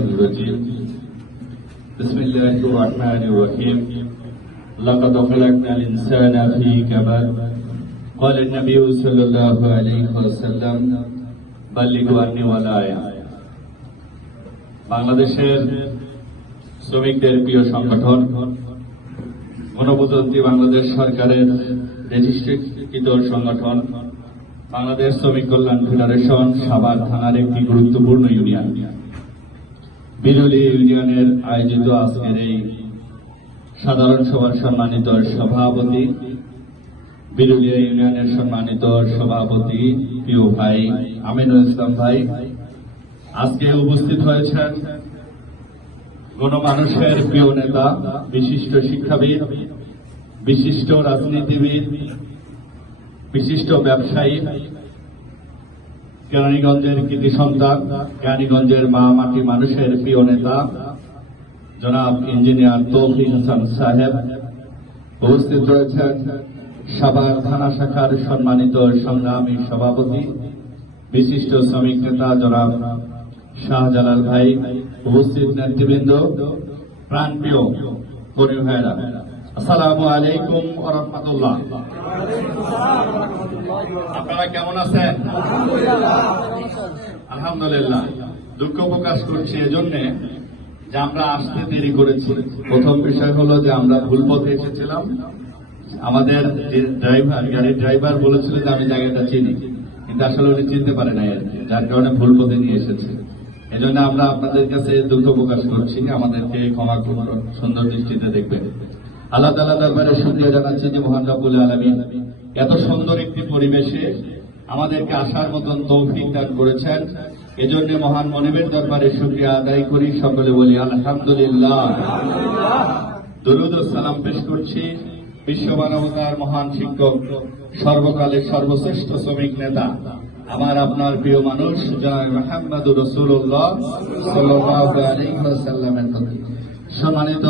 الشيطان الرجيم بسم الله الرحمن الرحيم لقد خلقنا الإنسان في كبد قال النبي صلى الله عليه وسلم بلغوا عني ولا آية বাংলাদেশের শ্রমিকদের প্রিয় সংগঠন গণপ্রজাতন্ত্রী বাংলাদেশ সরকারের রেজিস্ট্রিকৃত সংগঠন বাংলাদেশ শ্রমিক কল্যাণ ফেডারেশন সাভার থানার একটি গুরুত্বপূর্ণ ইউনিয়ন বিরুলি ইউনিয়নের আয়োজিত আজকের এই সাধারণ সভার সম্মানিত সভাপতি বিরুলিয়া ইউনিয়নের সম্মানিত সভাপতি প্রিয় ভাই আমিনুল ইসলাম ভাই আজকে উপস্থিত হয়েছেন গণমানুষের প্রিয় নেতা বিশিষ্ট শিক্ষাবিদ বিশিষ্ট রাজনীতিবিদ বিশিষ্ট ব্যবসায়ী কেরানীগঞ্জের কৃতি সন্তান কেরানীগঞ্জের মা মাটি মানুষের প্রিয় নেতা জনাব ইঞ্জিনিয়ার তৌফিক হাসান সাহেব উপস্থিত রয়েছেন সাভার থানা শাখার সম্মানিত সংগ্রামী সভাপতি বিশিষ্ট শ্রমিক নেতা জনাব শাহজালাল ভাই উপস্থিত নেতৃবৃন্দ প্রাণপ্রিয় কর্মী ভাইরা আসসালামু আলাইকুম ওয়া রাহমাতুল্লাহ। আপনারা কেমন আছেন? আলহামদুলিল্লাহ। দুঃখ প্রকাশ করছি এজন্য যে আমরা আসতে দেরি করেছি। প্রথম বিষয় হলো যে আমরা ভুল পথে এসেছিলাম। আমাদের যে ড্রাইভার গাড়ির ড্রাইভার বলেছিল যে আমি জায়গাটা চিনি, কিন্তু আসলে উনি চিনতে পারে নাই আর কি, যার কারণে ভুল পথে নিয়ে এসেছে। এজন্য আমরা আপনাদের কাছে দুঃখ প্রকাশ করছি, আমাদেরকে ক্ষমা করুন, সুন্দর দৃষ্টিতে দেখবেন। আল্লাহ তাআলা দরবারে শুকরিয়া জানাচ্ছি যে মহান রব্বুল আলামিন এত সুন্দর একটি পরিবেশে আমাদেরকে আসার মতন তৌফিক দান করেছেন। এজন্য মহান মনিবের দরবারে শুকরিয়া আদায় করি, সকলে বলি আলহামদুলিল্লাহ। দরুদ ও সালাম পেশ করছি বিশ্ব মানবতার মহান শিক্ষক সর্বকালের সর্বশ্রেষ্ঠ শ্রমিক নেতা আমার আপনার প্রিয় মানুষ জনাব মুহাম্মদুর রাসূলুল্লাহ সাল্লাল্লাহু আলাইহি ওয়াসাল্লামের প্রতি। সম্মানিত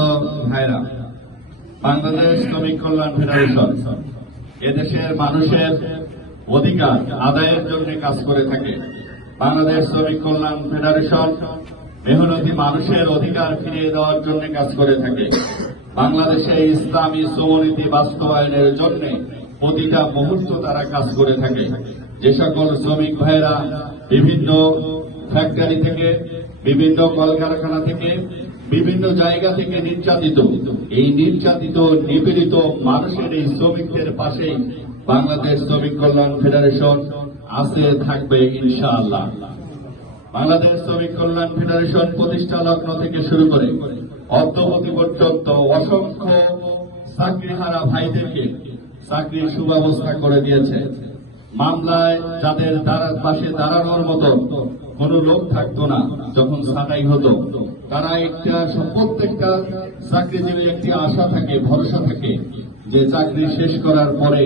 ভাইরা, বাংলাদেশ শ্রমিক কল্যাণ ফেডারেশন এদেশের মানুষের অধিকার আদায়ের জন্য কাজ করে থাকে। বাংলাদেশ শ্রমিক কল্যাণ ফেডারেশন মেহনতি মানুষের অধিকার ফিরিয়ে দেওয়ার জন্য কাজ করে থাকে। বাংলাদেশে ইসলামী শ্রমনীতি বাস্তবায়নের জন্য প্রতিটা মুহূর্ত তারা কাজ করে থাকে। যে সকল শ্রমিক ভাইরা বিভিন্ন ফ্যাক্টরি থেকে বিভিন্ন কলকারখানা থেকে বিভিন্ন জায়গা থেকে নির্যাতিত, এই নির্যাতিত নিপীড়িত মানুষের এই শ্রমিকদের পাশেই বাংলাদেশ শ্রমিক কল্যাণ ফেডারেশন আছে, থাকবে ইনশাআল্লাহ। বাংলাদেশ শ্রমিক কল্যাণ ফেডারেশন প্রতিষ্ঠা লগ্ন থেকে শুরু করে অদ্যাবধি পর্যন্ত অসংখ্য চাকরিহারা ভাইদেরকে চাকরির সুব্যবস্থা করে দিয়েছে। মামলায় যাদের পাশে দাঁড়ানোর মতো কোন লোক থাকতো না, যখন ছাঁটাই হতো, তারা প্রত্যেকটা চাকরিজীবীর একটি আশা থাকে, ভরসা থাকে যে চাকরি শেষ করার পরে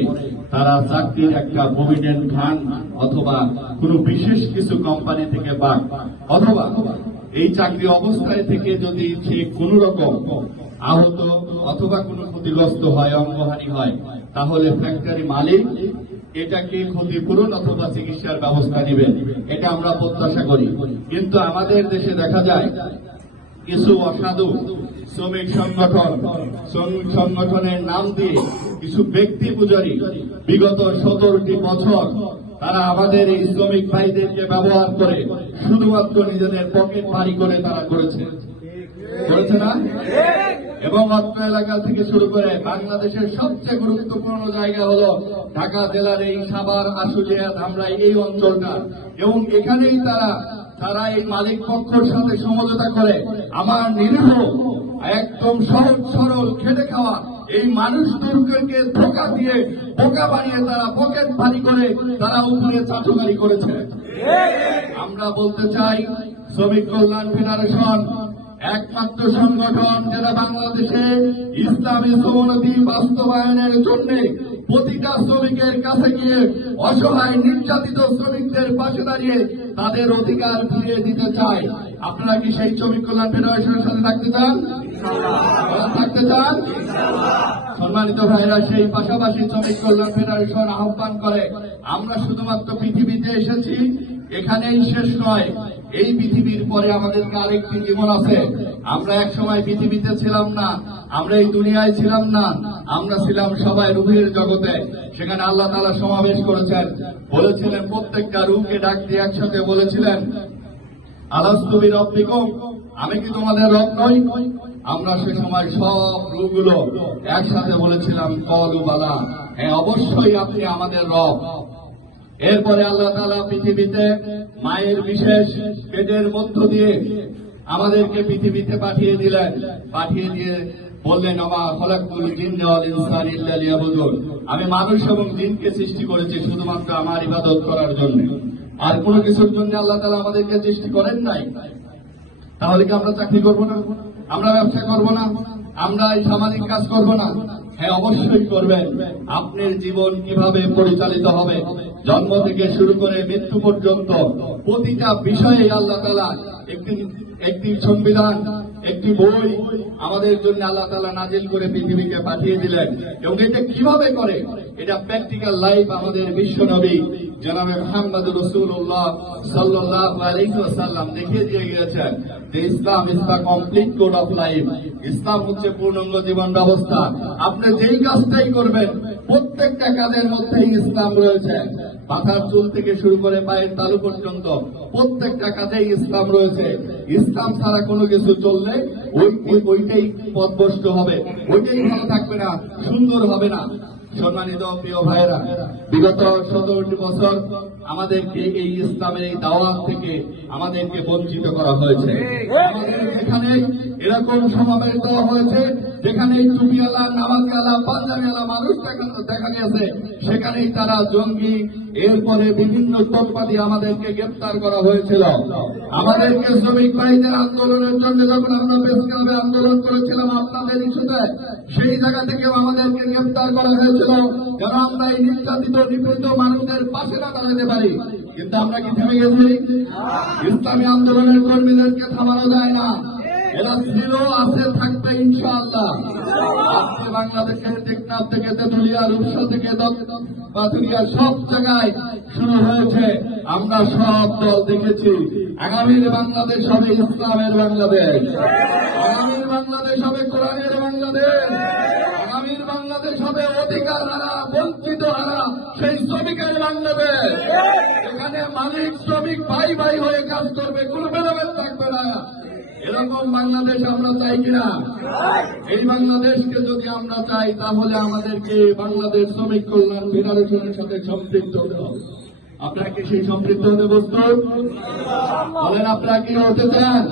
তারা চাকরির একটা প্রভিডেন্ট ফান্ড অথবা কোন বিশেষ কিছু কোম্পানি থেকে পাক, অথবা এই চাকরি অবস্থায় থেকে যদি সে কোন রকম আহত অথবা কোন ক্ষতিগ্রস্ত হয়, অঙ্গহানি হয়, তাহলে ফ্যাক্টরি মালিক এটাকে ক্ষতিপূরণ অথবা চিকিৎসার ব্যবস্থা নেবেন, এটা আমরা প্রত্যাশা করি। কিন্তু আমাদের দেশে দেখা যায় কিছু অসাধু শ্রমিক সংগঠনের নাম দিয়ে কিছু ব্যক্তি পূজারী বিগত 17টি বছর তারা আমাদের এই শ্রমিক ভাইদেরকে ব্যবহার করে শুধুমাত্র নিজেদের পকেট ভারী করে তারা করেছে না? এবং অত্র এলাকা থেকে শুরু করে বাংলাদেশের সবচেয়ে গুরুত্বপূর্ণ জায়গা হলো ঢাকা জেলার এই সাভার, আশুলিয়া, ধামরাই এই অঞ্চলটা, এবং এখানেই তারা এই মালিক পক্ষের সাথে সমঝোতা করে আমার নিরীহ একদম সহজ সরল খেটে খাওয়া এই মানুষদেরকে ধোঁকা দিয়ে বোকা বানিয়ে তারা পকেট ভারী করে তারা উপরে চাটুকারি করেছে। আমরা বলতে চাই শ্রমিক কল্যাণ ফেডারেশন একমাত্র সংগঠন যারা বাংলাদেশে ইসলামী শ্রমনীতি বাস্তবায়নের জন্য প্রতিটা শ্রমিকের কাছে গিয়ে অসহায় নির্যাতিত শ্রমিকদের পাশে দাঁড়িয়ে তাদের অধিকার ফিরিয়ে দিতে চায়। আপনারা কি সেই শ্রমিক কল্যাণ ফেডারেশনের সাথে থাকতে চান? সম্মানিত ভাইরা, সেই পাশাপাশি শ্রমিক কল্যাণ ফেডারেশন আহ্বান করে আমরা শুধুমাত্র পৃথিবীতে এসেছি, এখানেই শেষ নয়, এই পৃথিবীর পরে আমাদের আরেকটি জীবন আছে। আমরা এক সময় পৃথিবীতে ছিলাম না, আমরা এই দুনিয়ায় ছিলাম না, আমরা ছিলাম সবাই রূহের জগতে। সেখানে আল্লাহ তাআলা সমাবেশ করেছেন, বলেছিলেন প্রত্যেকটা রূহকে ডাক দিয়ে একসাথে বলেছিলেন, আলাস্তু বিরব্বিকুম, আমি কি তোমাদের রব নই? আমরা সে সময় সব রূহগুলো একসাথে বলেছিলাম ক্বালু বালা, হ্যাঁ অবশ্যই আপনি আমাদের রব। এরপরে আল্লাহ তাআলা পৃথিবীতে মায়ের বিশেষ পেটের মধ্য দিয়ে আমাদেরকে পৃথিবীতে পাঠিয়ে দিলেন। পাঠিয়ে দিয়ে বললেন, আমা খলাকতুল জিন্না ওয়াল ইনসানা ইল্লা লিয়াবুদুন, আমি মানুষ এবং জিনকে সৃষ্টি করেছি শুধুমাত্র আমার ইবাদত করার জন্য, আর কোনো কিছুর জন্য আল্লাহ তাআলা আমাদেরকে সৃষ্টি করেন নাই। তাহলে কি আমরা চাকরি করব না? আমরা ব্যবসা করব না? আমরা এই সামাজিক কাজ করব না? হ্যাঁ অবশ্যই করবেন। আপনার জীবন কিভাবে পরিচালিত হবে, জন্ম থেকে শুরু করে মৃত্যু পর্যন্ত প্রতিটা বিষয়ে আল্লাহ তাআলা একটি সংবিধান, একটি বই আমাদের জন্য আল্লাহ তাআলা নাজিল করে পৃথিবীকে পাঠিয়ে দিলেন। এবং এটা কিভাবে করে, এটা প্র্যাকটিক্যাল লাইফ আমাদের বিশ্ব নবী জনাবে মুহাম্মদ রাসূলুল্লাহ সাল্লাল্লাহু আলাইহি ওয়াসাল্লাম দেখিয়ে দিয়ে গিয়েছেন যে Islam is the complete code of life. Islam হচ্ছে পূর্ণাঙ্গ জীবন ব্যবস্থা। আপনি যেই কাজটাই করবেন প্রত্যেকটা কাজের মধ্যেই ইসলাম রয়েছে। মাথার চুল থেকে শুরু করে পায়ের তালু পর্যন্ত প্রত্যেকটা কাজেই ইসলাম রয়েছে। ইসলাম ছাড়া কোনো কিছু চললে ওইটাই পথভ্রষ্ট হবে, ওইটাই ভালো থাকবে না, সুন্দর হবে না। সম্মানিত প্রিয় ভাইরা, বিগত 17টি বছর আমাদেরকে এই ইসলামের এই দাওয়াত থেকে আমাদেরকে বঞ্চিত করা হয়েছে। আমাদের এখানে এরকম সমাবেশ দেওয়া হয়েছে যেখানে টুপিওয়ালা, নামাজওয়ালা, পাঞ্জাবিওয়ালা মানুষ দেখা গেছে, সেখানেই তারা জঙ্গি, এরপরে বিভিন্ন তকমা দিয়ে আমাদেরকে গ্রেফতার করা হয়েছিল। আমাদেরকে শ্রমিক ভাইদের আন্দোলনের জন্য যখন আমরা প্রেস ক্লাবে আন্দোলন করেছিলাম আপনাদের ইস্যুতে, সেই জায়গা থেকেও আমাদেরকে গ্রেফতার করা হয়েছিল, কারণ আমরা এই নির্যাতিত নিপীড়িত মানুষদের পাশে না দাঁড়াতে পারি। কিন্তু আমরা কি থেমে গেছি? ইসলামী আন্দোলনের কর্মীদেরকে থামানো যায় না, এরা ছিল, আছে, থাকবে ইনশাআল্লাহ। আজকে বাংলাদেশের টেকনাফ থেকে তেঁতুলিয়া, রূপসা থেকে পাথুরিয়া সব জায়গায় শুরু হয়েছে। আমরা সব দল দেখেছি। আগামীর বাংলাদেশ হবে ইসলামের বাংলাদেশ, আগামীর বাংলাদেশ হবে কোরআনের বাংলাদেশ, আগামীর বাংলাদেশ হবে অধিকার হারা, বঞ্চিত হারা সেই শ্রমিকের বাংলাদেশ। এখানে মালিক শ্রমিক ভাই ভাই হয়ে কাজ করবে, কোনো ভেদাভেদ থাকবে না। এরকম বাংলাদেশ আমরা চাই কিনা? এই বাংলাদেশকে যদি আমরা চাই তাহলে আমাদেরকে বাংলাদেশ শ্রমিক কল্যাণ ফেডারেশনের সাথে সম্পৃক্ত হতে হবে। আপনারা কি সেই সম্পৃক্ত হতে প্রস্তুত? বলেন আপনারা কি হতে চান?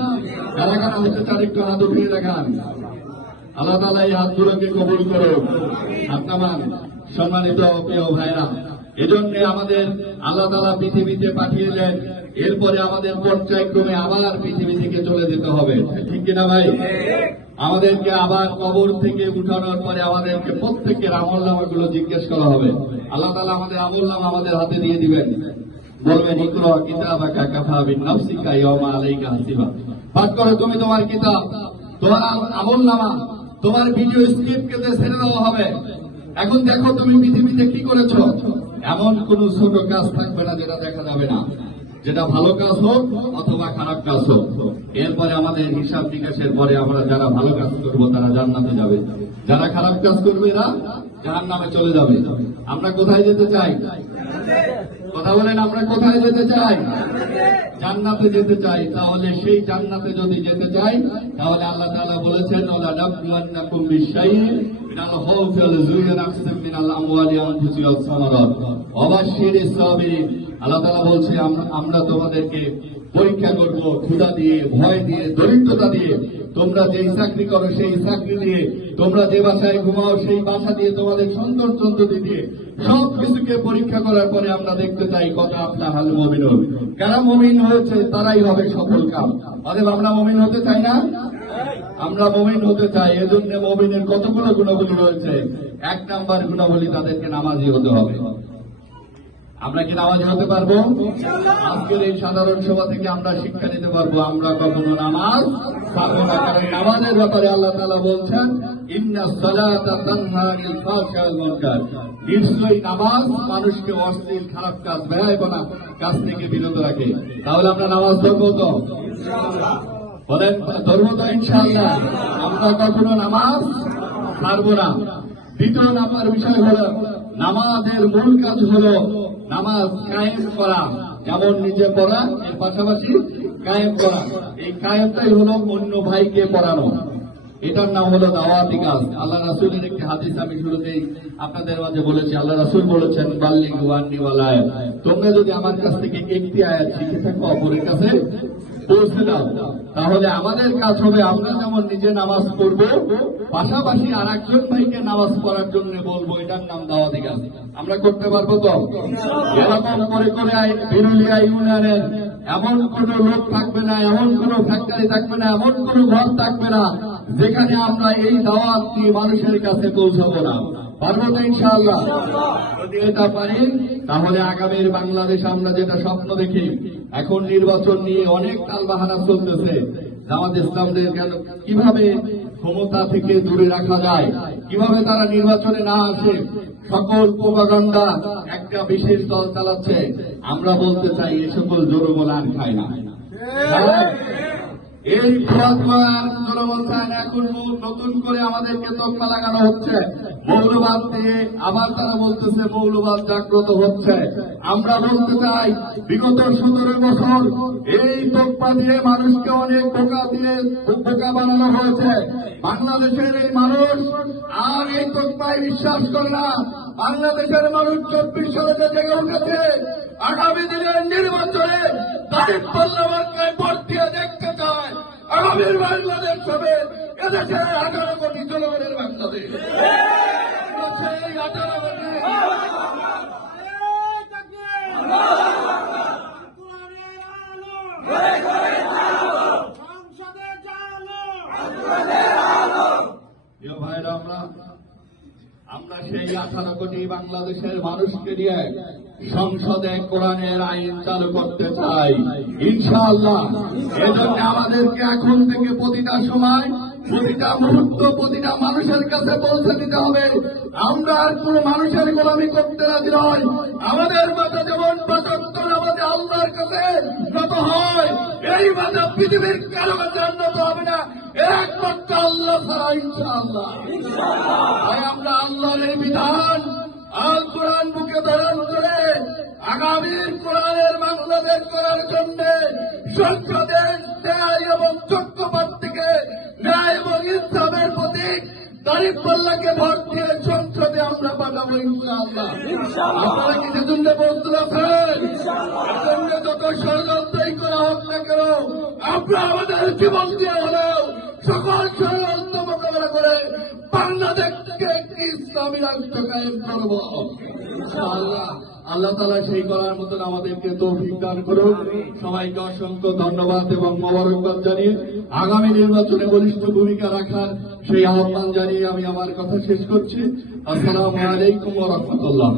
যারা কারা হতে চান একটু হাত উঠিয়ে দেখান। আল্লাহ তাআলা এই হাতগুলোকে কবুল করুন। আপনার সম্মানিত প্রিয় ভাইরা, এজন্য আমাদের আল্লাহ তাআলা পৃথিবীতে পাঠিয়েছেন, এরপরে আমাদের পর্যায়ক্রমে আবার পৃথিবী থেকে চলে যেতে হবে, ঠিক কিনা ভাই? আমাদেরকে আবার কবর থেকে উঠানোর পরে আমাদেরকে প্রত্যেকের আমলনামাগুলো জিজ্ঞেস করা হবে। আল্লাহ তাআলা আমাদের আমলনামা আমাদের হাতে দিয়ে দিবেন, বলবেন ইকরা কিতাবাকা কাফা বিনাফসিকা ইয়াওমা আলাইকা হাসিবা। পাঠ করো তুমি তোমার কিতাব, তোমার আমলনামা, তোমার ভিডিও স্ক্রিপ্টকে ছেড়ে দেওয়া হবে। এখন দেখো তুমি পৃথিবীতে কি করেছো। এমন কোন ছোট কাজ থাকবে না যেটা দেখা যাবে না, যেটা ভালো কাজ হোক অথবা খারাপ কাজ হোক। এরপরে আমাদের হিসাব নিকাশের পরে আমরা যারা ভালো কাজ করবো তারা জান্নাতে যাবে, যারা খারাপ কাজ করবে এরা জাহান্নামে চলে যাবে। আমরা কোথায় যেতে চাই? কথা বলেন, আমরা কোথায় যেতে চাই? জান্নাতে যেতে চাই। তাহলে সেই জান্নাতে যদি যেতে চাই তাহলে আল্লাহ তাআলা বলেছেন, ওয়ালা নাবলুওয়ান্নাকুম বিশাইইন মিনাল খাউফি ওয়াল জুই ওয়া নাকসিম মিনাল আমওয়ালি ওয়াল আনফুসি ওয়াস সামারাত ওয়া বাশশিরিস সাবিরিন। আল্লাহ তাআলা বলছে আমরা তোমাদেরকে পরীক্ষা করব ক্ষুধা দিয়ে, ভয় দিয়ে, দরিদ্রতা দিয়ে। তোমরা যেই চাকরি করো সেই চাকরি দিয়ে, তোমরা যে বাসায় ঘুমাও সেই বাসা দিয়ে, তোমাদের সুন্দর সন্ততি দিয়ে সব কিছুকে পরীক্ষা করার পরে আমরা দেখতে চাই কত আপনার হাল মুমিনুন। কারা মুমিন হয়েছে তারাই হবে সফল কাম। অতএব আমরা মুমিন হতে চাই না? আমরা মুমিন হতে চাই। এজন্য মুমিনের কতগুলো গুণাবলী রয়েছে। 1 নাম্বার গুণাবলী, তাদেরকে নামাজি হতে হবে। আমরা কি নামাজি হতে পারবো? আজকের এই সাধারণ সভা থেকে আমরা শিক্ষা নিতে পারবো আমরা কখনো নামাজ ছাড়বো না। কারণ নামাজের ব্যাপারে আল্লাহ তাআলা বলছেন ইন্নাস সালাতা তানহা আনিল ফাহশাই ওয়াল মুনকার, নিশ্চয়ই নামাজ মানুষকে অশ্লীল খারাপ কাজ বেয়াইপনা কাজ থেকে বিরত রাখে। তাহলে আমরা নামাজ ধরবো তো? বলেন ধরবো তো ইনশাআল্লাহ। আমরা কখনো নামাজ ছাড়বো না। দ্বিতীয় নাম্বার বিষয় হলো নামাজের মূল কাজ হলো নামাজ কায়েম করা, যেমন নিজে পড়া এর পাশাপাশি কায়েম করা। এই কায়েমটাই হলো অন্য ভাইকে পড়ানো, এটার নাম হলো দাওয়াতি কাজ। আল্লাহ রাসূলের একটি হাদিস আমি শুরুতেই আপনাদের মাঝে বলেছি। আল্লাহ রাসূল বলেছেন বাল্লিগু আন্নী ওয়ালা আয়াত, তোমরা যদি আমার কাছ থেকে একটি আয়াত শিখে থাকো অপরের কাছে পৌঁছে দাও। তাহলে আমাদের কাজ হবে আমরা যেমন নিজে নামাজ পড়বো পাশাপাশি আর একজন ভাইকে নামাজ পড়ার জন্য বলবো, এটার নাম দাওয়াতি কাজ। আমরা করতে পারবো তো? এরকম করে করে বিরুলিয়া ইউনিয়নের এমন কোন লোক থাকবে না, এমন কোন ফ্যাক্টরি থাকবে না, এমন কোন ঘর থাকবে না যেখানে আমরা এই দাওয়াত দিয়ে মানুষের কাছে পৌঁছাবো না। পারবো তো ইনশাআল্লাহ? যদি এটা পারি তাহলে আগামীর বাংলাদেশ আমরা যেটা স্বপ্ন দেখি, এখন নির্বাচন নিয়ে অনেক তালবাহানা চলতেছে, জামাত ইসলামদের কিভাবে ক্ষমতা থেকে দূরে রাখা যায়, কিভাবে তারা নির্বাচনে না আসে, সকল প্রোপাগান্ডা একটা বিশেষ দল চালাচ্ছে। আমরা বলতে চাই এ সকল জনগণ আর খায় না। এই জনগণ চায় না। এখন নতুন করে আমাদেরকে তকমা লাগানো হচ্ছে মৌলবাদ দিয়ে, আবার তারা বলতেছে মৌলবাদ জাগ্রত হচ্ছে। আমরা বলতে চাই বিগত 17 বছর এই তকমা দিয়ে মানুষকে অনেক বোকা বানানো হয়েছে। বাংলাদেশের এই মানুষ আর এই তকমায় বিশ্বাস করে না। বাংলাদেশের মানুষ 24 সালে জেগে উঠেছে। আগামী দিনের নির্বাচনে দাঁড়িপাল্লা মার্কায় ভোট দিয়ে দেখতে চায় আগামীর বাংলাদেশ হবে এদেশের 18 কোটি জনগণের বাংলাদেশ। সেই 18 কোটি ভাইরা, আমরা সেই 18 কোটি বাংলাদেশের মানুষকে নিয়ে সংসদে কোরআনের আইন চালু করতে চাই ইনশাআল্লাহ। এজন্য আমাদেরকে এখন থেকে প্রতিটা সময়, প্রতিটা মুহূর্ত, প্রতিটা মানুষের কাছে পৌঁছে দিতে হবে আমরা আর কোন মানুষের গোলামি করতে রাজি নয়। আমাদের মাথা যেমন 75 আমাদের আল্লাহর কাছে নত হয়, এই মাথা পৃথিবীর কারো কাছে নত হবে না, একমাত্র আল্লাহ ছাড়া ইনশাআল্লাহ। তাই আমরা আল্লাহর এই বিধান আল কোরআন বুকে ধারণ করে আগামীর কোরআনের বাংলাদেশ করার জন্য সংসদের ন্যায় এবং পক্ষপাত থেকে ন্যায় এবং ইনসাফের প্রতীক দাঁড়িপাল্লাকে ভোট দিয়ে সংসদে আমরা পাঠাবো ইনশাআল্লাহ। আপনারা কি সেজন্য প্রস্তুত আছেন? সেজন্য যত ষড়যন্ত্রই করা হোক না কেন আমরা আমাদের জীবন দিয়ে হলেও সকল ষড়যন্ত্র মোকাবেলা করে বাংলাদেশকে একটি ইসলামী রাষ্ট্র কায়েম করব ইনশাআল্লাহ। আল্লাহ তাআলা সেই করার মতন আমাদেরকে তৌফিক দান করুন। সবাইকে অসংখ্য ধন্যবাদ এবং মোবারকবাদ জানিয়ে আগামী নির্বাচনে বলিষ্ঠ ভূমিকা রাখার সেই আহ্বান জানিয়ে আমি আমার কথা শেষ করছি। আসসালামু আলাইকুম ওয়া রাহমাতুল্লাহ।